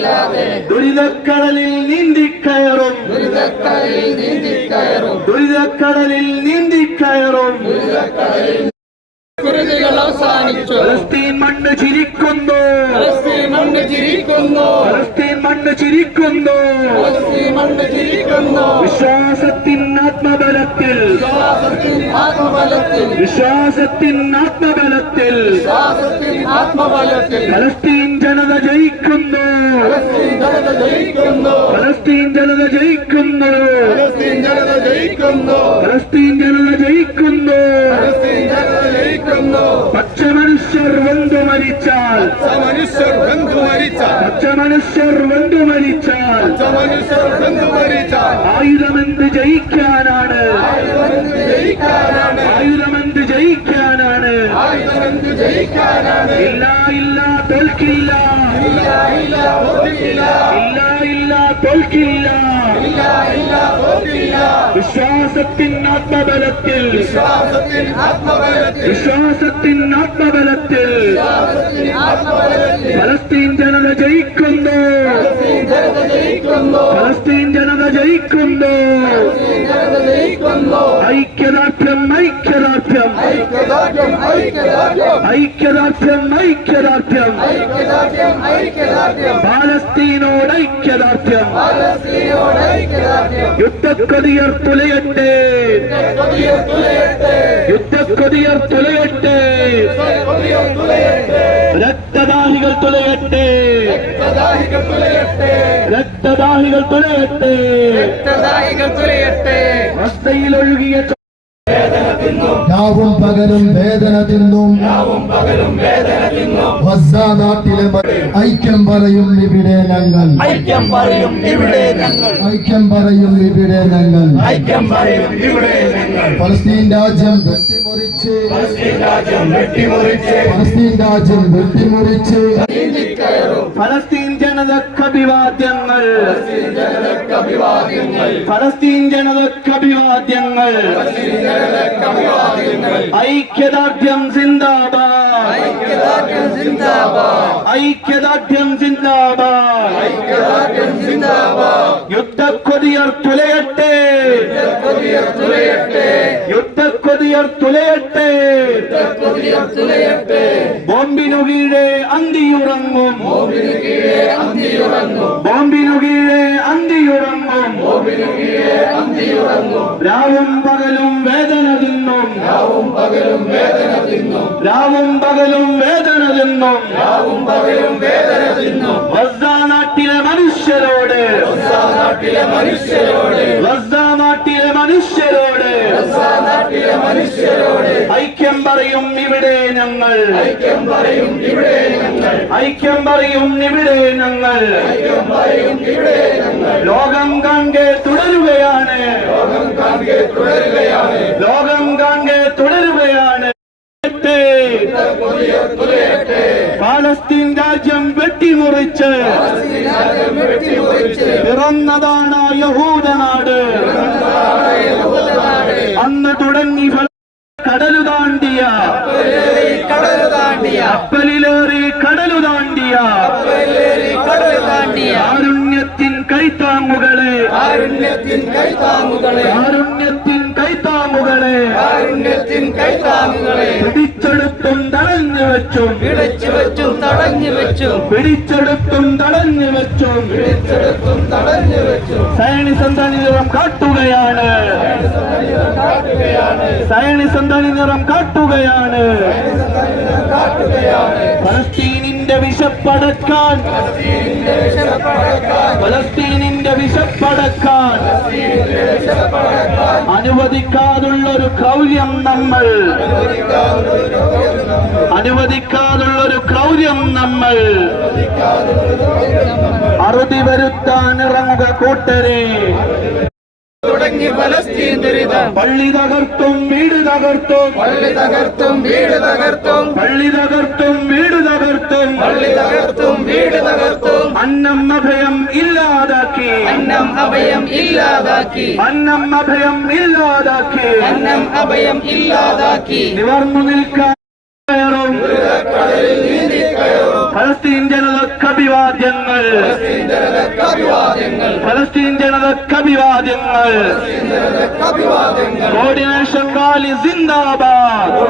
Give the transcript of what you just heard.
ദുരിതക്കടലിൽ നീന്തിക്കയറും. ദുരിതക്കടലിൽ നീന്തിക്കയറും. ദുരിതക്കടലിൽ നീന്തിക്കയറും. കുരുതികൾ അവസാനിച്ചു. ഫലസ്തീൻ മണ്ണ് ചിരിക്കുന്നു. ഫലസ്തീൻ മണ്ണ് ചിരിക്കുന്നു. ഫലസ്തീൻ മണ്ണ് ചിരിക്കുന്നു. ഫലസ്തീൻ മണ്ണ് ചിരിക്കുന്നു. വിശ്വാസത്തിൻ ആത്മബലത്തിൽ. വിശ്വാസത്തിൻ ആത്മബലത്തിൽ. വിശ്വാസത്തിൻ ആത്മബലത്തിൽ. വിശ്വാസത്തിൻ ആത്മബലത്തിൽ. ഫലസ്തീൻ ജയിക്കുന്നു. പലസ്തീൻ ജനത ജയിക്കുന്നു. പലസ്തീൻ ജനത ജയിക്കുന്നു. പലസ്തീൻ ജനത ജയിക്കുന്നു. പച്ച മനുഷ്യർ വെന്തു മരിച്ചാൽ. മനുഷ്യർ വെന്തു മരിച്ചാൽ. പച്ച മനുഷ്യർ വെന്തു മരിച്ചാൽ. മനുഷ്യർ വെന്തു മരിച്ചാൽ. ആയുധമെന്ത് ജയിക്കാനാണ്? ആയുധമെന്ത് ജയിക്കാനാണ്? ആയുധമെന്ത് ജയിക്കാനാണ്? ഇല്ല ഇല്ല തോൽക്കില്ല. തോൽക്കില്ല. വിശ്വാസത്തിൻ ആത്മബലത്തിൽ. വിശ്വാസത്തിൻ ആത്മബലത്തിൽ. ഫലസ്തീൻ ജനത ജയിക്കുന്നു. ഫലസ്തീൻ ജന ജയിക്കുന്നു. ഐക്യദാർഢ്യം ഐക്യദാർഢ്യം. ഐക്യദാർഢ്യം ഐക്യദാർഢ്യം. ഐക്യദാർഢ്യം പാലസ്തീനോട് ഐക്യദാർഢ്യം. യുദ്ധക്കൊതിയർ തുലയട്ടെ. യുദ്ധക്കൊതിയർ തുലയട്ടെ. കൊതിയ തുലയട്ടെ രക്തദാഹികൾ തുലയട്ടെ രക്തദാഹികൾ തുലയട്ടെ രക്തദാഹികൾ തുലയട്ടെ രക്തദാഹികൾ വേദന അവസ്ഥയിലൊഴുകിയ രാവും പകലും വേദന തിന്നും. വസ്സ നാട്ടിലെ ഐക്യം പറയും ഇവിടെ ഞങ്ങൾ ഐക്യം പറയും ഇവിടെ ഞങ്ങൾ. ഐക്യം പറയും ഇവിടെ ഞങ്ങൾ. ഐക്യം പറയും ഇവിടെ ഞങ്ങൾ. ഫലസ്തീൻ രാജ്യം ഫലസ്തീൻ രാജ്യം വെട്ടിമുറിച്ച്. ഫലസ്തീൻ ജനതക്കഭിവാദ്യങ്ങൾ. ഫലസ്തീൻ ജനതക്കഭിവാദ്യങ്ങൾ. ഐക്യദാർഢ്യം സിന്ദാബാദ്. ഐക്യദാർഢ്യം സിന്ദാബാദ്. യുദ്ധക്കൊതിയർ തുലയട്ടെ. തുലയട്ടെ. യുദ്ധക്കൊതിയർ തുലയട്ടെ ബോംബിനു കീഴെ അന്തിയുറങ്ങും. ബോംബിനു കീഴെ അന്തിയുറങ്ങും. രാവും പകലും വേദന തിന്നും. രാവും പകലും വേദന തിന്നും. രാവും പകലും വേദന തിന്നും. രാവും പകലും വേദന തിന്നും. നാട്ടിലെ മനുഷ്യരോട്. നാട്ടിലെ മനുഷ്യരോട്. നാട്ടിലെ മനുഷ്യരോട്. മനുഷ്യരോട് ഐക്യം പറയും ഇവിടെ ഞങ്ങൾ. ഐക്യം പറയും ഇവിടെ ഞങ്ങൾ. ഐക്യം പറയും ഇവിടെ ഞങ്ങൾ. ഐക്യം പറയും ഇവിടെ ഞങ്ങൾ. ലോകം കാണെ തുടരുകയാണ്. ലോകം കാണെ തുടരുകയാണ്. ലോകം കാണെ തുടരുകയാണ്. പാലസ്തീൻ രാജ്യം വെട്ടിമുറിച്ച്. രാജ്യം വെട്ടിമുറിച്ച്. പിറന്നതാണ് യഹൂദനാട്. അന്ന് തുടങ്ങി കടലു താണ്ടിയ. കപ്പലിലേറി കടലു താണ്ടിയ. ആരുണ്യത്തിൻ താണ്ടിയ. ആരുണ്യത്തിൻ കൈത്താങ്ങുകളെ. കാരുണ്യത്തിൻ കൈത്താങ്ങുകളെ. കാരുണ്യത്തിൻ കൈത്താങ്ങുകളെ. കാരുണ്യത്തിൻ കൈത്താങ്ങുകളെ. പിടിച്ചെടുത്തും തടഞ്ഞു വെച്ചും. പിടിച്ചു വെച്ചും തടഞ്ഞു വെച്ചും. പിടിച്ചെടുത്തും തടഞ്ഞു വെച്ചും. പിടിച്ചെടുത്തും സയണി സന്താനി നിറം കാട്ടുകയാണ്. സയണി സന്താനി നിറം കാട്ടുകയാണ്. പലസ്തീനിന്റെ വിശപ്പടക്കാൻ. പലസ്തീനിന്റെ വിശപ്പടക്കാൻ. അനുവദിക്കാതുള്ളൊരു ക്രൗര്യം നമ്മൾ. അനുവദിക്കാതുള്ള ഒരു ക്രൗര്യം നമ്മൾ. അറുതി വരുത്താൻ ഇറങ്ങുക കൂട്ടരെ. തുടങ്ങി ഫലസ്തീൻ ദുരിതം. പള്ളി തകർത്തും വീട് തകർത്തും. പള്ളി തകർത്തും വീട് തകർത്തും. പള്ളി തകർത്തും വീട് തകർത്തും. പള്ളി തകർത്തും വീട് തകർത്തും. അന്നം അഭയം ഇല്ലാതാക്കി അന്നം അഭയം ഇല്ലാതാക്കി. അന്നം അഭയം ഇല്ലാതാക്കി. അന്നം അഭയം ഇല്ലാതാക്കി. നിവർന്നു നിൽക്കാൻ ഫലസ്തീൻ ജനതക്ക് അഭിവാദ്യങ്ങൾ ഫലസ്തീൻ ജനതക്ക് അഭിവാദ്യങ്ങൾ കോർഡിനേഷൻ റാലി സിന്ദാബാദ്.